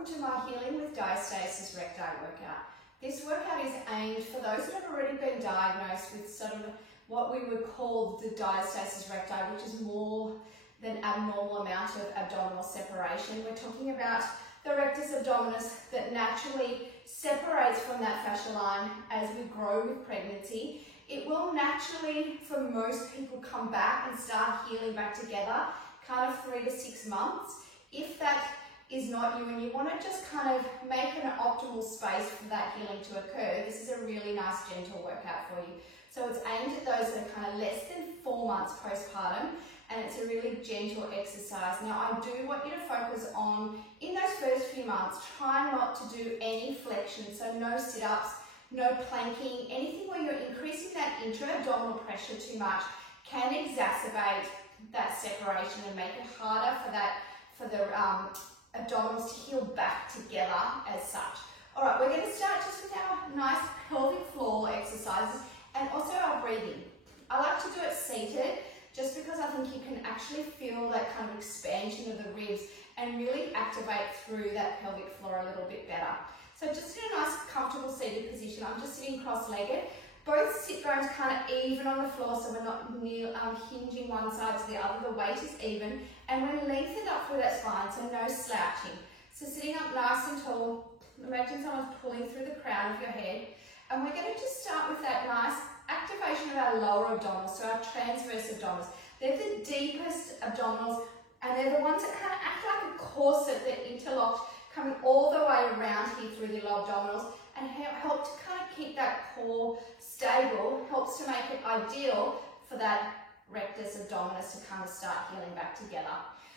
welcome to my Healing with Diastasis Recti workout. This workout is aimed for those that have already been diagnosed with sort of what we would call the diastasis recti, which is more than abnormal amount of abdominal separation. We're talking about the rectus abdominis that naturally separates from that fascia line as we grow with pregnancy. It will naturally, for most people, come back and start healing back together, kind of 3 to 6 months. If that is not you and you want to just kind of make an optimal space for that healing to occur, this is a really nice gentle workout for you. So it's aimed at those that are kind of less than 4 months postpartum, and it's a really gentle exercise. Now, I do want you to focus on, in those first few months, try not to do any flexion, so no sit-ups, no planking, anything where you're increasing that intra-abdominal pressure too much can exacerbate that separation and make it harder for the abdominals to heal back together as such. All right, we're going to start just with our nice pelvic floor exercises and also our breathing. I like to do it seated just because I think you can actually feel that kind of expansion of the ribs and really activate through that pelvic floor a little bit better. So just in a nice comfortable seated position, I'm just sitting cross-legged. Both sit bones kind of even on the floor, so we're not hinging one side to the other. The weight is even, and we're lengthened up through that spine, so no slouching. So sitting up nice and tall, imagine someone's pulling through the crown of your head, and we're going to just start with that nice activation of our lower abdominals, so our transverse abdominals. They're the deepest abdominals, and they're the ones that kind of act like a corset that interlocked, coming all the way around here through the lower abdominals, and help to kind of keep that core stable, helps to make it ideal for that rectus abdominis to kind of start healing back together.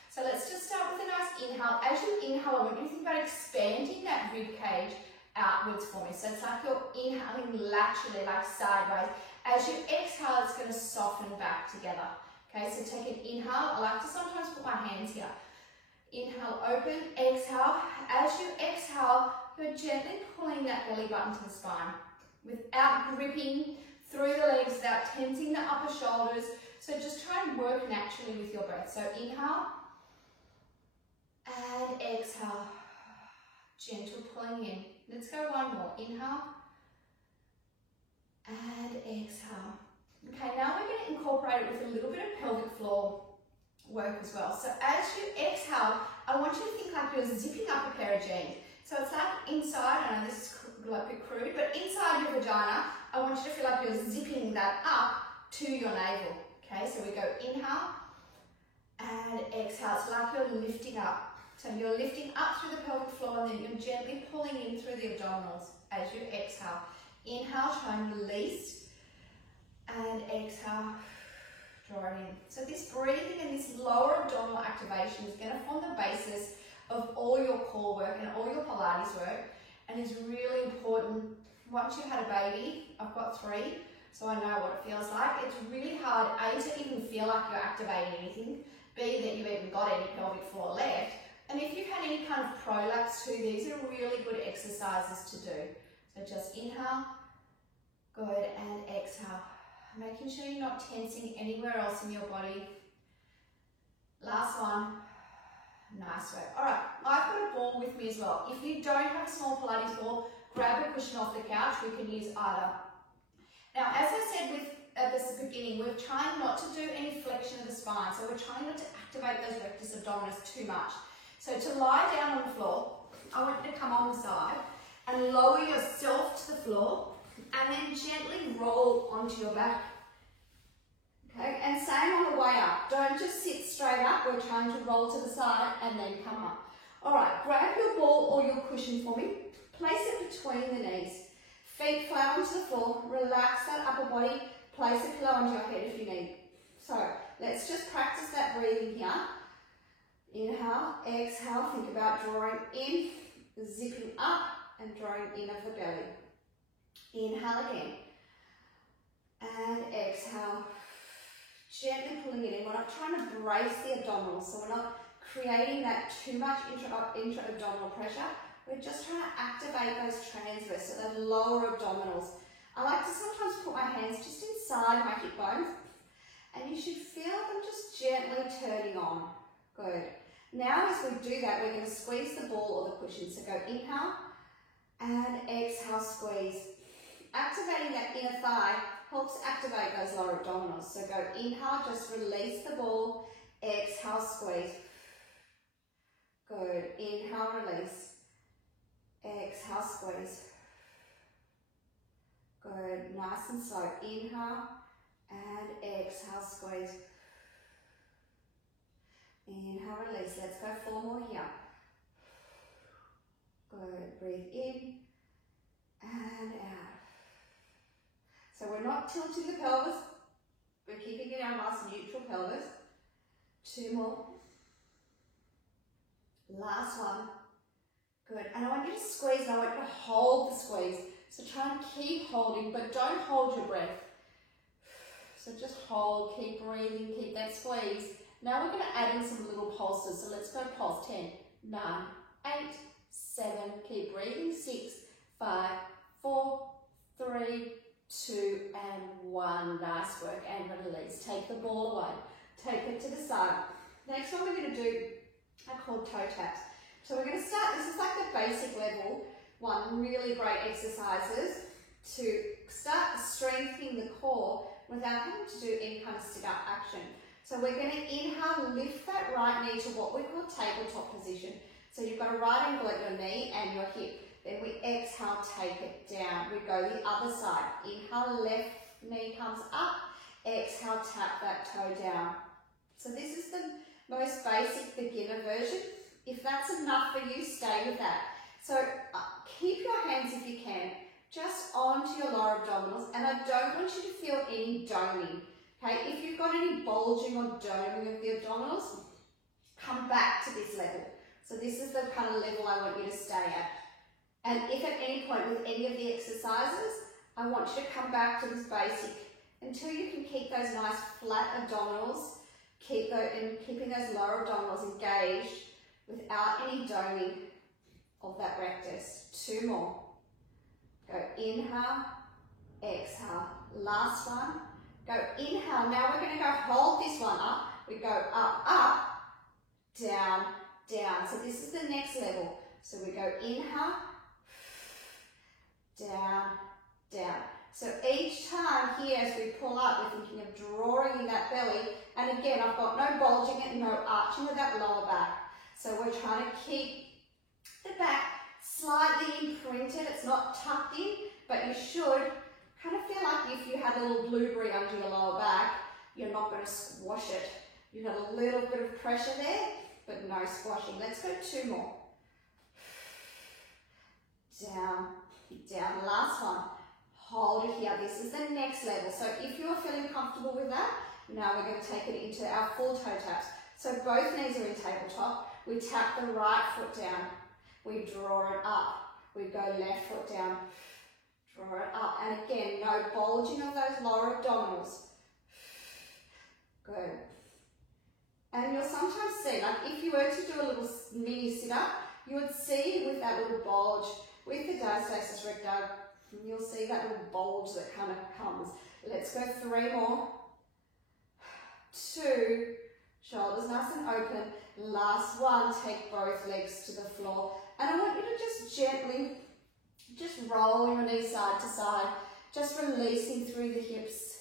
So let's just start with a nice inhale. As you inhale, I want you to think about expanding that rib cage outwards for me. So it's like you're inhaling laterally, like sideways. As you exhale, it's going to soften back together. Okay, so take an inhale. I like to sometimes put my hands here. Inhale, open, exhale. As you exhale, you're gently pulling that belly button to the spine without gripping through the legs, without tensing the upper shoulders. So just try and work naturally with your breath. So inhale and exhale. Gentle pulling in. Let's go one more. Inhale and exhale. Okay, now we're going to incorporate it with a little bit of pelvic floor work as well. So as you exhale, I want you to think like you're zipping up a pair of jeans. So it's like inside, I know this is a bit crude, but inside your vagina, I want you to feel like you're zipping that up to your navel. Okay, so we go inhale and exhale. It's like you're lifting up. So you're lifting up through the pelvic floor and then you're gently pulling in through the abdominals as you exhale. Inhale, try and release, and exhale, draw it in. So this breathing and this lower abdominal activation is going to form the basis of all your core work and all your Pilates work, and is really important. Once you've had a baby, I've got 3, so I know what it feels like. It's really hard, A, to even feel like you're activating anything, B, that you've even got any pelvic floor left, and if you've had any kind of prolapse too, these are really good exercises to do. So just inhale, good, and exhale. Making sure you're not tensing anywhere else in your body. Last one. Nice work. All right, I've got a ball with me as well. If you don't have a small Pilates ball, grab a cushion off the couch. We can use either. Now, as I said at the beginning, we're trying not to do any flexion of the spine. So we're trying not to activate those rectus abdominis too much. So to lie down on the floor, I want you to come on the side and lower yourself to the floor and then gently roll onto your back. Okay, and same on the way up. Don't just sit straight up. We're trying to roll to the side and then come up. All right, grab your ball or your cushion for me. Place it between the knees. Feet flat onto the floor. Relax that upper body. Place a pillow onto your head if you need. So let's just practice that breathing here. Inhale, exhale. Think about drawing in, zipping up and drawing in of the belly. Inhale again. And exhale. Gently pulling it in. We're not trying to brace the abdominals, so we're not creating that too much intra-abdominal pressure. We're just trying to activate those transverse, so those lower abdominals. I like to sometimes put my hands just inside my hip bones, and you should feel them just gently turning on. Good. Now as we do that, we're going to squeeze the ball or the cushion. So go inhale and exhale, squeeze. Activating that inner thigh helps activate those lower abdominals. So go inhale, just release the ball, exhale, squeeze. Good, inhale, release, exhale, squeeze. Good, nice and slow, inhale and exhale, squeeze. Inhale, release, let's go 4 more here. Good, breathe in and out. So we're not tilting the pelvis, we're keeping it our nice neutral pelvis. 2 more. Last one. Good, and I want you to squeeze and I want you to hold the squeeze. So try and keep holding, but don't hold your breath. So just hold, keep breathing, keep that squeeze. Now we're going to add in some little pulses. So let's go pulse. 10, 9, 8, 7, keep breathing. 6, 5, 4, 3, 2, and 1. Nice work, and release. Take the ball away. Take it to the side. Next one we're going to do are called toe taps. So we're going to start, this is like the basic level one, really great exercises to start strengthening the core without having to do any kind of sit-up action. So we're going to inhale, lift that right knee to what we call tabletop position. So you've got a right angle at your knee and your hip. Then we exhale, take it down. We go the other side. Inhale, left knee comes up. Exhale, tap that toe down. So this is the most basic beginner version. If that's enough for you, stay with that. So keep your hands, if you can, just onto your lower abdominals, and I don't want you to feel any doming. Okay, if you've got any bulging or doming of the abdominals, come back to this level. So this is the kind of level I want you to stay at. And if at any point with any of the exercises, I want you to come back to this basic until you can keep those nice flat abdominals, keeping those lower abdominals engaged without any doming of that rectus. 2 more. Go inhale, exhale. Last one. Go inhale. Now we're going to go hold this one up. We go up, up, down, down. So this is the next level. So we go inhale, down, down. So each time here as we pull up, we're thinking of drawing in that belly. And again, I've got no bulging and no arching of that lower back. So we're trying to keep the back slightly imprinted. It's not tucked in, but you should kind of feel like if you had a little blueberry under your lower back, you're not going to squash it. You've got a little bit of pressure there, but no squashing. Let's go 2 more. Down, down. Last one. Hold it here. This is the next level. So if you're feeling comfortable with that, now we're going to take it into our full toe taps. So both knees are in tabletop. We tap the right foot down. We draw it up. We go left foot down. Draw it up. And again, no bulging of those lower abdominals. Good. And you'll sometimes see, like if you were to do a little mini sit-up, you would see with that little bulge, with the diastasis recti, you'll see that little bulge that kind of comes. Let's go 3 more. 2, shoulders nice and open. Last one, take both legs to the floor. And I want you to just gently, just roll your knees side to side, just releasing through the hips.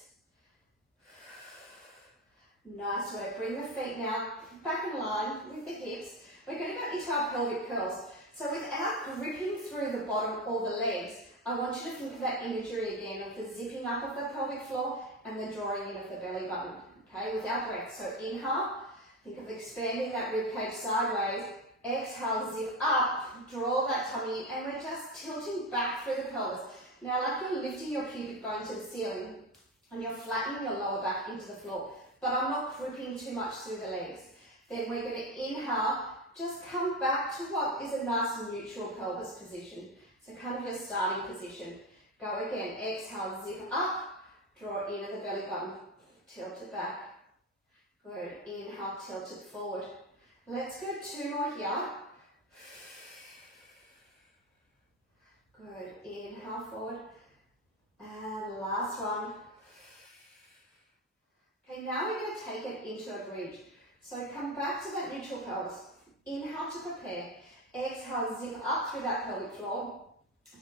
Nice work. Bring the feet now back in line with the hips. We're going to go into our pelvic curls. So without gripping through the bottom or the legs, I want you to think of that imagery again of the zipping up of the pelvic floor and the drawing in of the belly button. Okay, without breath. So inhale, think of expanding that rib cage sideways. Exhale, zip up, draw that tummy in, and we're just tilting back through the pelvis. Now, like you're lifting your pubic bone to the ceiling and you're flattening your lower back into the floor, but I'm not gripping too much through the legs. Then we're going to inhale, just come back to what is a nice neutral pelvis position. So kind of your starting position. Go again, exhale, zip up, draw it into the belly button, tilt it back. Good, inhale, tilt it forward. Let's go 2 more here. Good, inhale forward. And last one. Okay, now we're going to take it into a bridge. So come back to that neutral pelvis. Inhale to prepare. Exhale, zip up through that pelvic floor.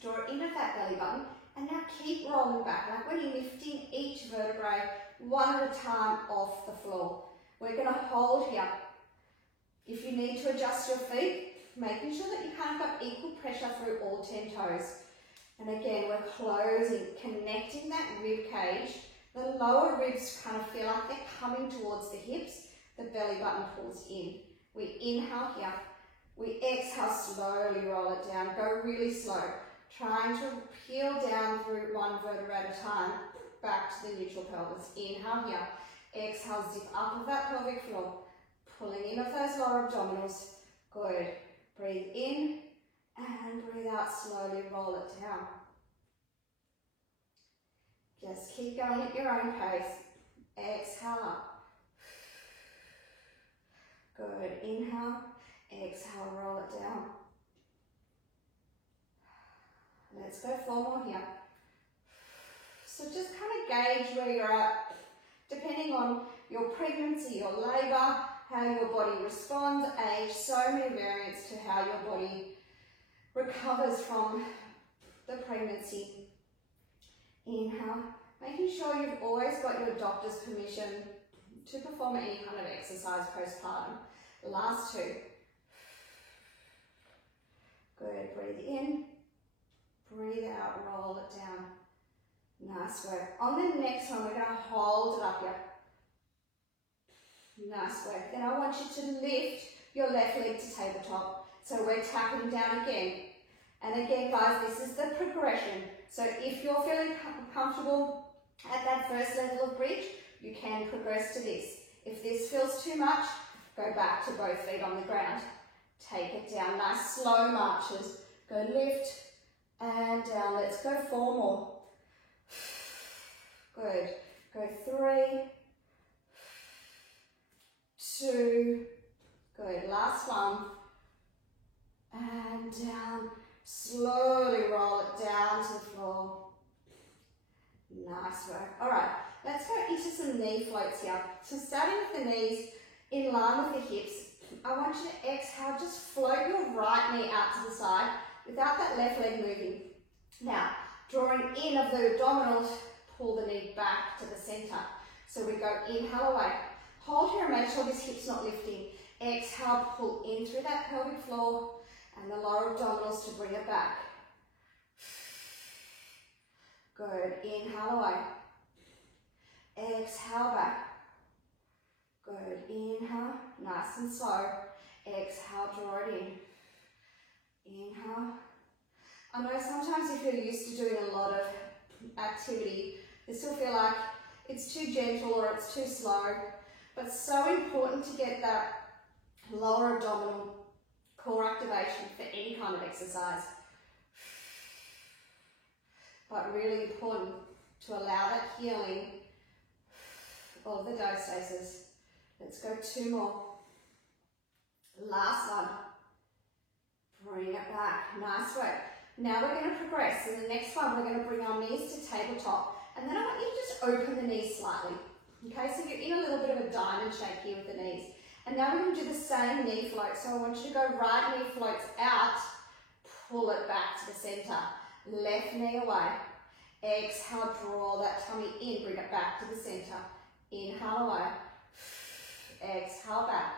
Draw in at that belly button. And now keep rolling back, like when you're lifting each vertebrae one at a time off the floor. We're going to hold here. If you need to adjust your feet, making sure that you kind of got equal pressure through all 10 toes. And again, we're closing, connecting that rib cage. The lower ribs kind of feel like they're coming towards the hips. The belly button pulls in. We inhale here. We exhale, slowly roll it down. Go really slow. Trying to peel down through one vertebra at a time. Back to the neutral pelvis. Inhale here. Exhale, zip up of that pelvic floor. Pulling in of those lower abdominals. Good. Breathe in and breathe out. Slowly roll it down. Just keep going at your own pace. Exhale up. Good. Inhale. Exhale, roll it down. Let's go 4 more here. So just kind of gauge where you're at, depending on your pregnancy, your labour, how your body responds, age, so many variants to how your body recovers from the pregnancy. Inhale, making sure you've always got your doctor's permission to perform any kind of exercise postpartum. Last 2. Good, breathe in, breathe out, roll it down. Nice work. On the next one, we're going to hold it up here. Nice work. Then I want you to lift your left leg to tabletop. So we're tapping down again. And again, guys, this is the progression. So if you're feeling comfortable at that first level of bridge, you can progress to this. If this feels too much, go back to both feet on the ground. Take it down. Nice slow marches. Go lift and down. Let's go 4 more. Good. Go 3, 2. Good. Last one. And down. Slowly roll it down to the floor. Nice work. All right. Let's go into some knee floats here. So starting with the knees in line with the hips, I want you to exhale. Just float your right knee out to the side without that left leg moving. Now, drawing in of the abdominals, pull the knee back to the center. So we go inhale away. Hold here and make sure this hip's not lifting. Exhale, pull in through that pelvic floor and the lower abdominals to bring it back. Good. Inhale away. Exhale back. Good. Inhale. Nice and slow. Exhale, draw it in. Inhale. I know sometimes if you're used to doing a lot of activity, you still feel like it's too gentle or it's too slow, but it's so important to get that lower abdominal core activation for any kind of exercise. But really important to allow that healing of the diastasis. Let's go 2 more. Last one. Bring it back. Nice work. Now we're going to progress. In the next one, we're going to bring our knees to tabletop. And then I want you to just open the knees slightly. Okay, so you're in a little bit of a diamond shape here with the knees. And now we're going to do the same knee float. So I want you to go right knee floats out, pull it back to the center. Left knee away. Exhale, draw that tummy in, bring it back to the center. Inhale away. Exhale back.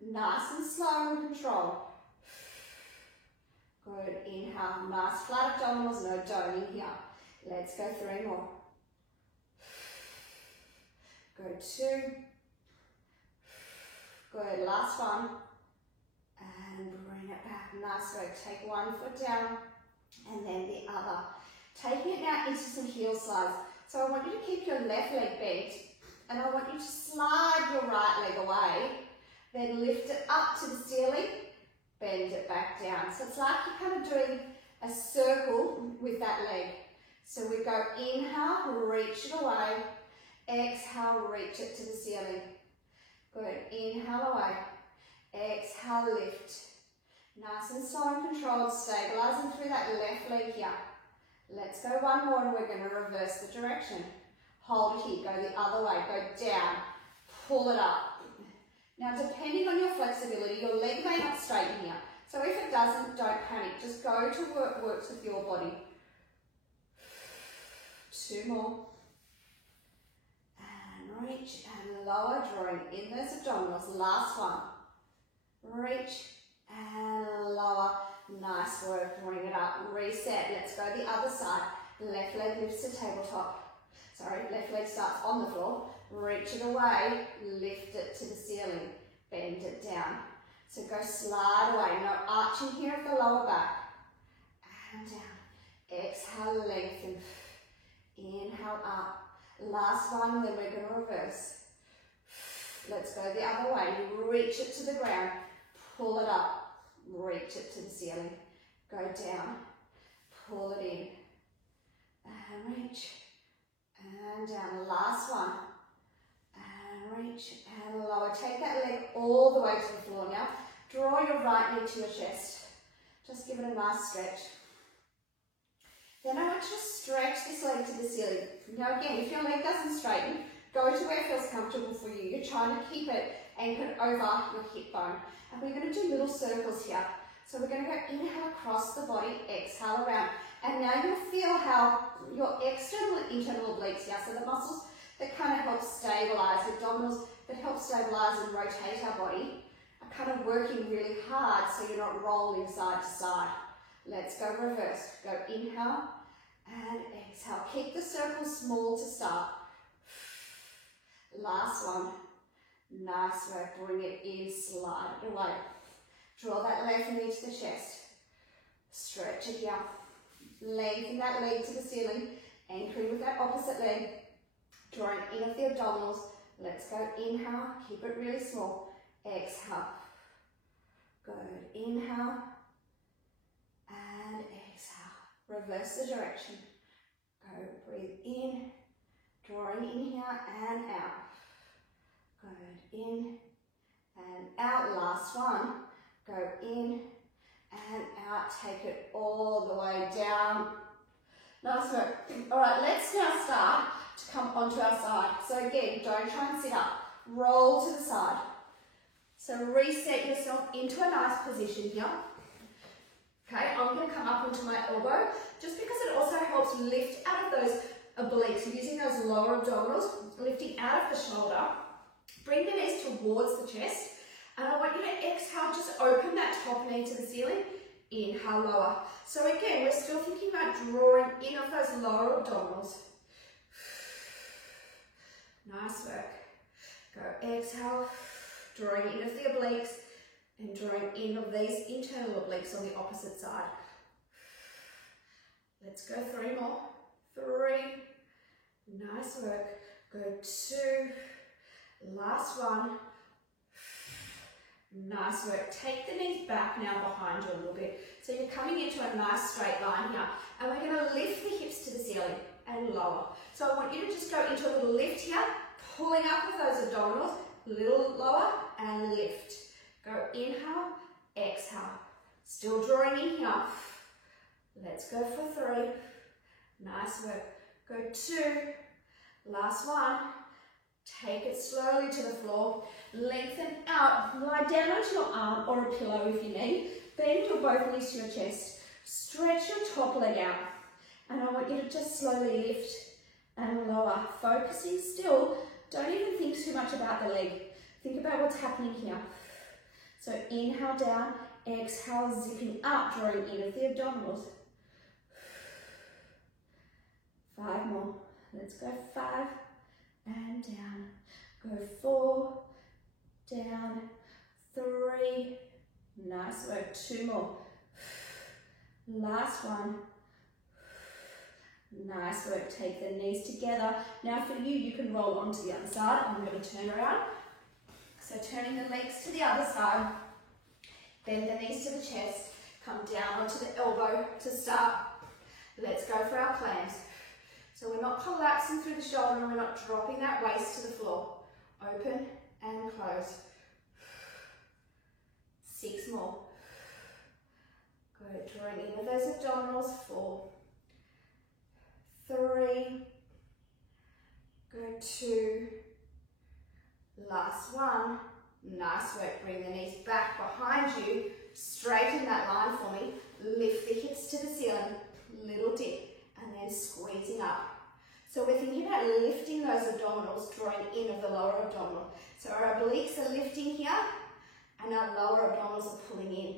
Nice and slow and control. Good. Inhale. Nice flat abdominals, no doning here. Let's go 3 more. Go 2. Good. Last one. And bring it back. Nice work. Take 1 foot down and then the other. Taking it now into some heel slides. So I want you to keep your left leg bent and I want you to slide your right leg away. Then lift it up to the ceiling, bend it back down. So it's like you're kind of doing a circle with that leg. So we go inhale, reach it away. Exhale, reach it to the ceiling. Good. Inhale away. Exhale, lift. Nice and slow and controlled, stabilizing through that left leg here. Let's go 1 more and we're going to reverse the direction. Hold it here, go the other way, go down, pull it up. Now depending on your flexibility, your leg may not straighten here, So if it doesn't, don't panic. Just go to what works with your body. 2 more. And reach and lower, drawing in those abdominals. Last one. Reach and lower. Nice work. Bring it up. Reset. Let's go the other side. Left leg lifts to tabletop. Sorry, left leg starts on the floor. Reach it away. Lift it to the ceiling. Bend it down. So go slide away. No arching here of the lower back. And down. Exhale, lengthen. Inhale up. Last one, then we're going to reverse. Let's go the other way. You reach it to the ground. Pull it up. Reach it to the ceiling. Go down. Pull it in. And reach. And down. Last one. And reach and lower. Take that leg all the way to the floor now. Draw your right knee to your chest. Just give it a nice stretch. Then I want you to stretch this leg to the ceiling. Now again, if your leg doesn't straighten, go to where it feels comfortable for you. You're trying to keep it anchored over your hip bone. And we're going to do little circles here. So we're going to go inhale across the body, exhale around. And now you'll feel how your external and internal obliques here, so the muscles that kind of help stabilize, the abdominals that help stabilize and rotate our body, are kind of working really hard so you're not rolling side to side. Let's go reverse. Go inhale and exhale. Keep the circle small to start. Last one. Nice work. Bring it in, slide it away. Draw that left knee to the chest. Stretch it here. Lengthen that leg to the ceiling. Anchoring with that opposite leg. Drawing in of the abdominals. Let's go inhale. Keep it really small. Exhale. Good. Inhale. And exhale. Reverse the direction. Go. Breathe in. Drawing in here and out. Good. In and out. Last one. Go in and out. Take it all the way down. Nice work. All right, let's now start to come onto our side. So again, don't try and sit up. Roll to the side. So reset yourself into a nice position here. Okay, I'm going to come up onto my elbow just because it also helps lift out of those obliques, using those lower abdominals, lifting out of the shoulder. Bring the knees towards the chest. And I want you to exhale, just open that top knee to the ceiling. Inhale, lower. So again, we're still thinking about drawing in of those lower abdominals. Nice work. Go exhale, drawing in of the obliques and drawing in of these internal obliques on the opposite side. Let's go 3 more. 3. Nice work. Go 2. Last one. Nice work. Take the knees back now behind you a little bit. So you're coming into a nice straight line here. And we're going to lift the hips to the ceiling and lower. So I want you to just go into a little lift here, pulling up with those abdominals, a little lower and lift. Go inhale, exhale. Still drawing in here. Let's go for 3. Nice work. Go 2. Last one. Take it slowly to the floor. Lengthen out. Lie down onto your arm or a pillow if you need. Bend your both knees to your chest. Stretch your top leg out. And I want you to just slowly lift and lower. Focusing still. Don't even think too much about the leg. Think about what's happening here. So inhale down. Exhale, zipping up, drawing in of the abdominals. 5 more. Let's go 5. And down. Go 4. Down. 3. Nice work. 2 more. Last one. Nice work. Take the knees together. Now for you, you can roll onto the other side. I'm going to turn around. So turning the legs to the other side. Bend the knees to the chest. Come down onto the elbow to start. Let's go for our plank. So we're not collapsing through the shoulder and we're not dropping that waist to the floor. Open and close. 6 more. Good. Drawing in with those abdominals. 4. 3. Go 2. Last one. Nice work. Bring the knees back behind you. straighten that line for me. Lift the hips to the ceiling, little dip, and then squeezing up. So we're thinking about lifting those abdominals, drawing in of the lower abdominal. So our obliques are lifting here, and our lower abdominals are pulling in.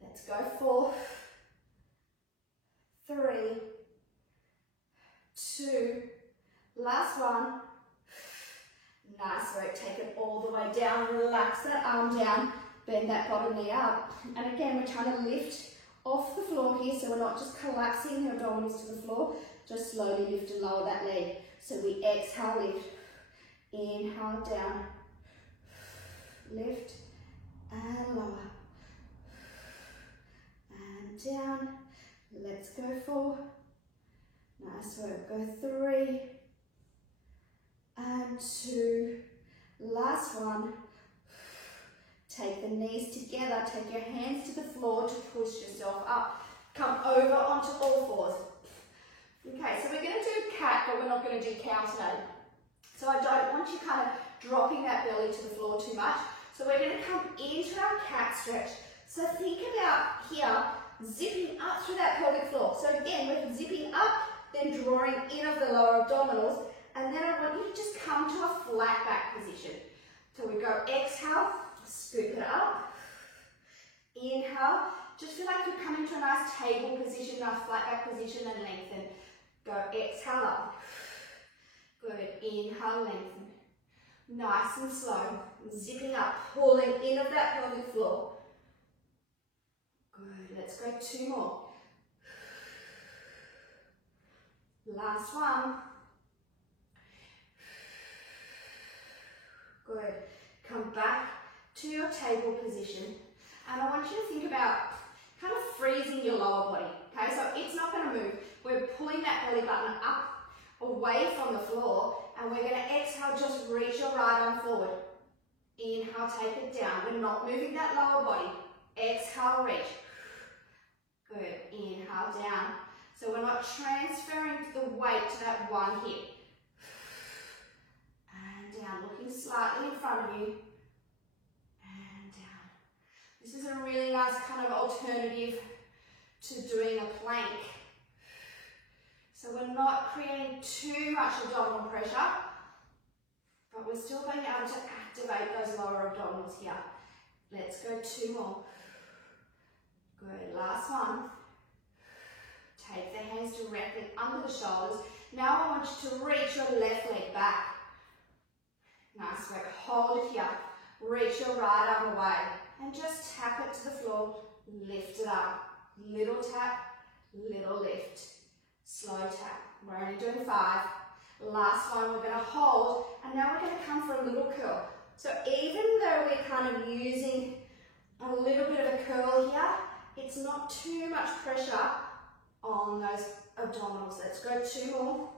Let's go. 4, 3, 2, last one. Nice work. Take it all the way down. Relax that arm down. Bend that bottom knee up. And again, we're trying to lift off the floor here, so we're not just collapsing the abdominals to the floor. Just slowly lift and lower that leg. So we exhale, lift. Inhale, down. Lift and lower. And down. Let's go 4. Nice work. Go 3 and 2. Last one. Take the knees together. Take your hands to the floor to push yourself up. Come over onto all fours. Okay, so we're going to do cat, but we're not going to do cow today. So I don't want you kind of dropping that belly to the floor too much. So we're going to come into our cat stretch. So think about here, zipping up through that pelvic floor. So again, we're zipping up, then drawing in of the lower abdominals, and then I want you to just come to a flat back position. So we go exhale, scoop it up, inhale, just feel like you're coming to a nice table position, nice flat back position, and lengthen. Go exhale up, good, inhale, lengthen. Nice and slow, zipping up, pulling in of that pelvic floor. Good, let's go 2 more. Last one. Good, come back to your table position. And I want you to think about kind of freezing your lower body, okay? So it's not going to move. We're pulling that belly button up, away from the floor, and we're going to exhale, just reach your right arm forward. Inhale, take it down. We're not moving that lower body. Exhale, reach. Good, inhale, down. So we're not transferring the weight to that one hip. And down, looking slightly in front of you. And down. This is a really nice kind of alternative to doing a plank. So we're not creating too much abdominal pressure, but we're still being able to activate those lower abdominals here. Let's go 2 more. Good, last one. Take the hands directly under the shoulders. Now I want you to reach your left leg back. Nice work, hold it here. Reach your right arm away and just tap it to the floor. Lift it up. Little tap, little lift. Slow tap. We're only doing 5. Last one, we're going to hold, and now we're going to come for a little curl. So even though we're kind of using a little bit of a curl here, it's not too much pressure on those abdominals. Let's go 2 more.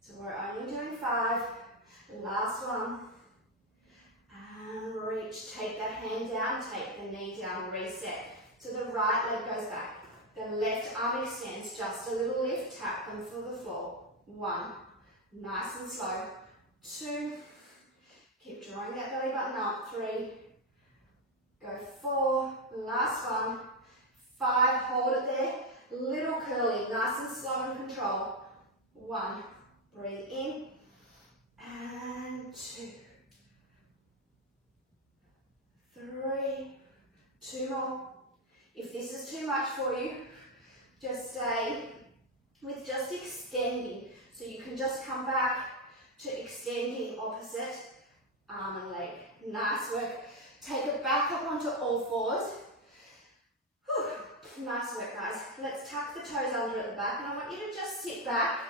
So we're only doing 5. Last one. And reach. Take that hand down, take the knee down, reset. So the right leg goes back. The left arm extends, just a little lift, tap them for the floor. 1, nice and slow. 2, keep drawing that belly button up. 3, go 4, last one. 5, hold it there. Little curly, nice and slow and control. 1, breathe in, and 2, 3, 2 more. If this is too much for you, just stay with just extending. So you can just come back to extending opposite arm and leg. Nice work. Take it back up onto all fours. Whew. Nice work, guys. Let's tuck the toes under at the back, and I want you to just sit back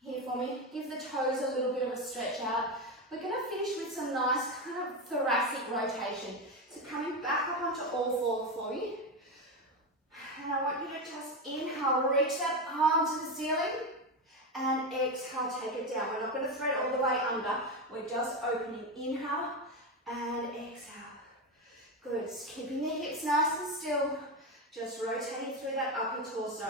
here for me. Give the toes a little bit of a stretch out. We're going to finish with some nice kind of thoracic rotation. So coming back up onto all fours for me. And I want you to just inhale, reach that arm to the ceiling, and exhale, take it down. We're not going to thread it all the way under. We're just opening. Inhale and exhale. Good. Keeping the hips nice and still. Just rotating through that upper torso.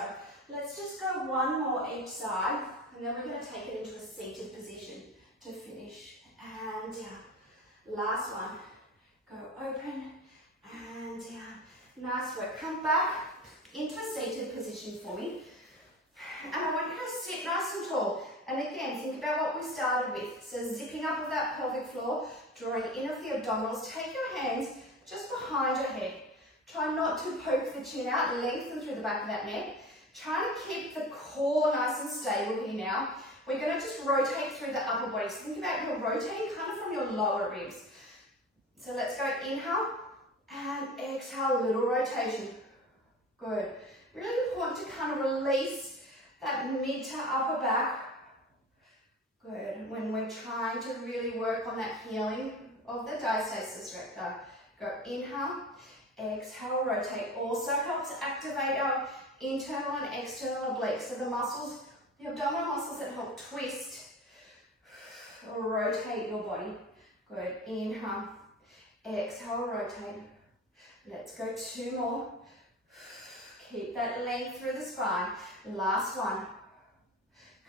Let's just go 1 more each side, and then we're going to take it into a seated position to finish. And down. Last one. Go open and down. Nice work. Come back into a seated position for me. And I want you to sit nice and tall. And again, think about what we started with. So zipping up of that pelvic floor, drawing in of the abdominals. Take your hands just behind your head. Try not to poke the chin out, lengthen through the back of that neck. Try to keep the core nice and stable here now. We're going to just rotate through the upper body. So think about you're rotating kind of from your lower ribs. So let's go inhale and exhale, a little rotation. Good. Really important to kind of release that mid to upper back. Good. When we're trying to really work on that healing of the diastasis recti. Go inhale, exhale, rotate. Also helps activate our internal and external obliques. So the muscles, the abdominal muscles that help twist or rotate your body. Good. Inhale, exhale, rotate. Let's go 2 more. Keep that length through the spine. Last one.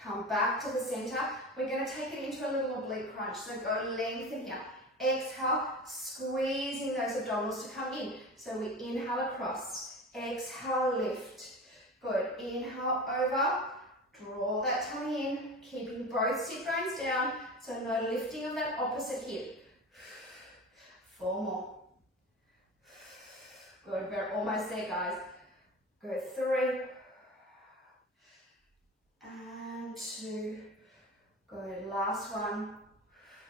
Come back to the center. We're going to take it into a little oblique crunch. So go lengthen here. Exhale, squeezing those abdominals to come in. So we inhale across. Exhale, lift. Good. Inhale over. Draw that tummy in. Keeping both sit bones down. So no lifting of that opposite hip. 4 more. Good. We're almost there, guys. Go 3. And 2. Good. Last one.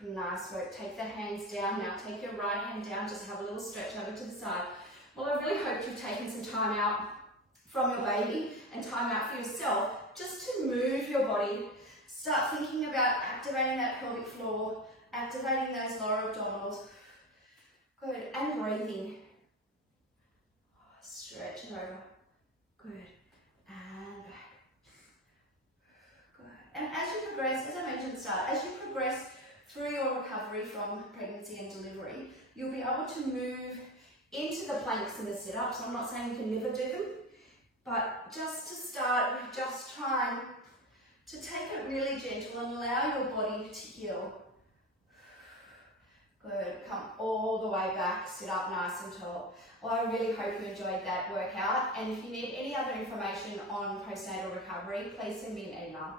Nice work. Take the hands down. Now take your right hand down. Just have a little stretch over to the side. Well, I really hope you've taken some time out from your baby and time out for yourself just to move your body. Start thinking about activating that pelvic floor, activating those lower abdominals. Good. And breathing. Stretching over. Good. And back. Good. And as you progress, as I mentioned at the start, as you progress through your recovery from pregnancy and delivery, you'll be able to move into the planks and the sit-ups. I'm not saying you can never do them, but just to start, just trying to take it really gentle and allow your body to heal. Good. Come all the way back, sit up nice and tall. Well, I really hope you enjoyed that workout, and if you need any other information on postnatal recovery, please send me an email.